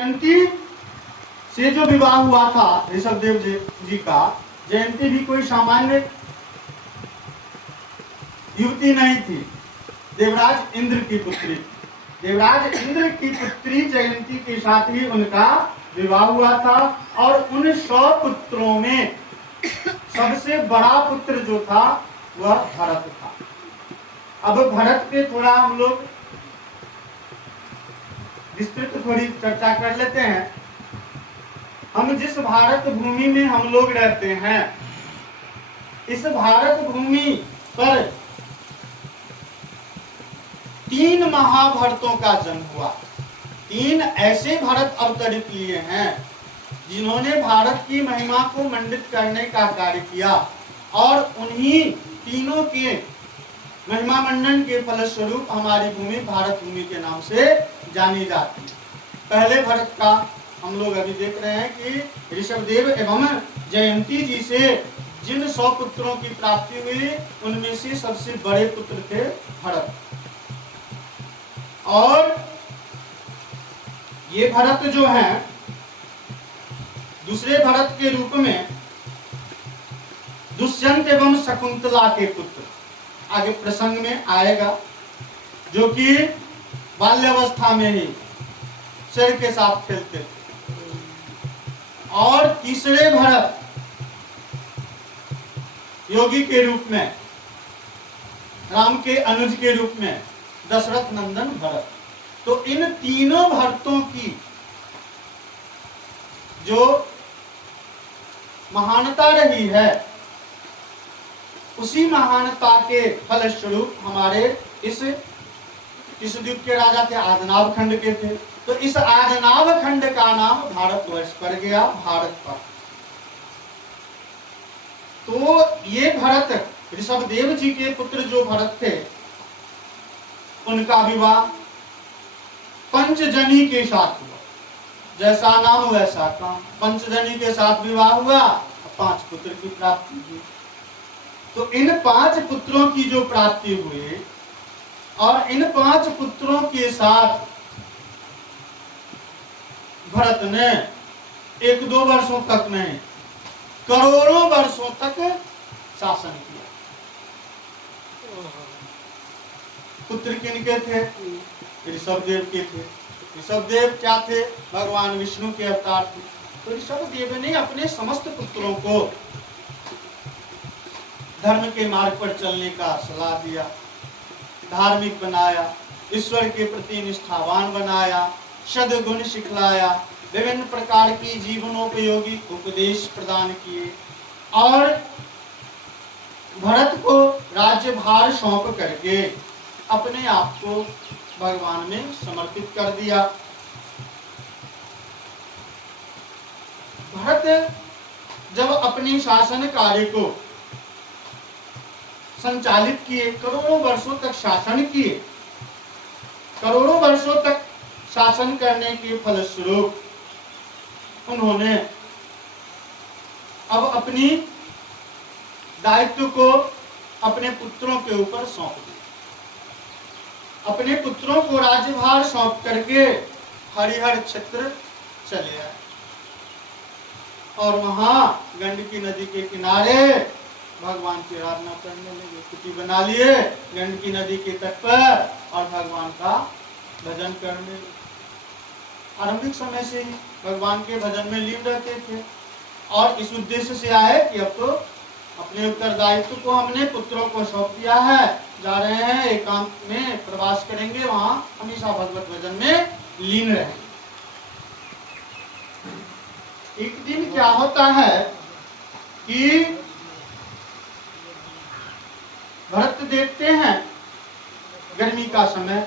जयंती से जो विवाह हुआ था ऋषभदेव जी का, जयंती भी कोई सामान्य युवती नहीं थी, देवराज इंद्र की पुत्री। देवराज इंद्र की पुत्री जयंती के साथ ही उनका विवाह हुआ था और उन 100 पुत्रों में सबसे बड़ा पुत्र जो था वह भरत था। अब भरत पे थोड़ा हम लोग विस्तृत थोड़ी चर्चा कर लेते हैं। हम जिस भारत भूमि में हम लोग रहते हैं, इस भारत भूमि पर 3 महाभारतों का जन्म हुआ। 3 ऐसे भरत अवतरित लिए हैं जिन्होंने भारत की महिमा को मंडित करने का कार्य किया और उन्हीं तीनों के महिमा मंडन के फलस्वरूप हमारी भूमि भारत भूमि के नाम से जानी जाती है। पहले भरत का हम लोग अभी देख रहे हैं कि ऋषभदेव एवं जयंती जी से जिन 100 पुत्रों की प्राप्ति हुई, उनमें से सबसे बड़े पुत्र थे भरत। और ये भरत जो हैं, दूसरे भरत के रूप में दुष्यंत एवं शकुंतला के पुत्र आगे प्रसंग में आएगा, जो कि बाल्यावस्था में ही शेर के साथ खेलते थे। और तीसरे भरत योगी के रूप में, राम के अनुज के रूप में दशरथ नंदन भरत। तो इन तीनों भरतों की जो महानता रही है, उसी महानता के फलस्वरूप हमारे इस द्वीप के राजा थे, आदनाव खंड के थे। तो इस आदनाव खंड का नाम भारतवर्ष पड़ गया, भारत पर। तो ये भरत, ऋषभदेव जी के पुत्र जो भरत थे, उनका विवाह पंचजनी के साथ हुआ। जैसा नाम वैसा काम, पंचजनी के साथ विवाह हुआ, 5 पुत्र की प्राप्ति हुई। तो इन 5 पुत्रों की जो प्राप्ति हुई और इन 5 पुत्रों के साथ भरत ने 1-2 वर्षों तक नहीं, करोड़ों वर्षों तक शासन किया। पुत्र किनके थे? ऋषभदेव के थे। ऋषभदेव क्या थे? भगवान विष्णु के अवतार थे। तो ऋषभदेव ने अपने समस्त पुत्रों को धर्म के मार्ग पर चलने का सलाह दिया, धार्मिक बनाया, ईश्वर के प्रति निष्ठावान बनाया, सद्गुण सिखलाया, विभिन्न प्रकार की जीवनोपयोगी उपदेश प्रदान किए और भरत को राज्यभार सौंप करके अपने आप को भगवान में समर्पित कर दिया। भरत जब अपनी शासन कार्य को संचालित किए, करोड़ों वर्षों तक शासन किए, करोड़ों वर्षों तक शासन करने के फलस्वरूप उन्होंने अब अपनी दायित्व को अपने पुत्रों के ऊपर सौंप दिया। अपने पुत्रों को राज्यभार सौंप करके हरिहर क्षेत्र चले आए और वहां गंडकी नदी के किनारे भगवान की आराधना करने लगे। कुटी बना लिए गंडकी नदी के तट पर और भगवान का भजन करने लगे। आरंभिक समय से ही भगवान के भजन में लीन रहते थे और इस उद्देश्य से आए कि अब तो अपने उत्तरदायित्व को हमने पुत्रों को सौंप दिया है, जा रहे हैं एकांत में प्रवास करेंगे, वहां हमेशा भगवत भजन में लीन रहेंगे। एक दिन क्या होता है कि भरत देखते हैं गर्मी का समय,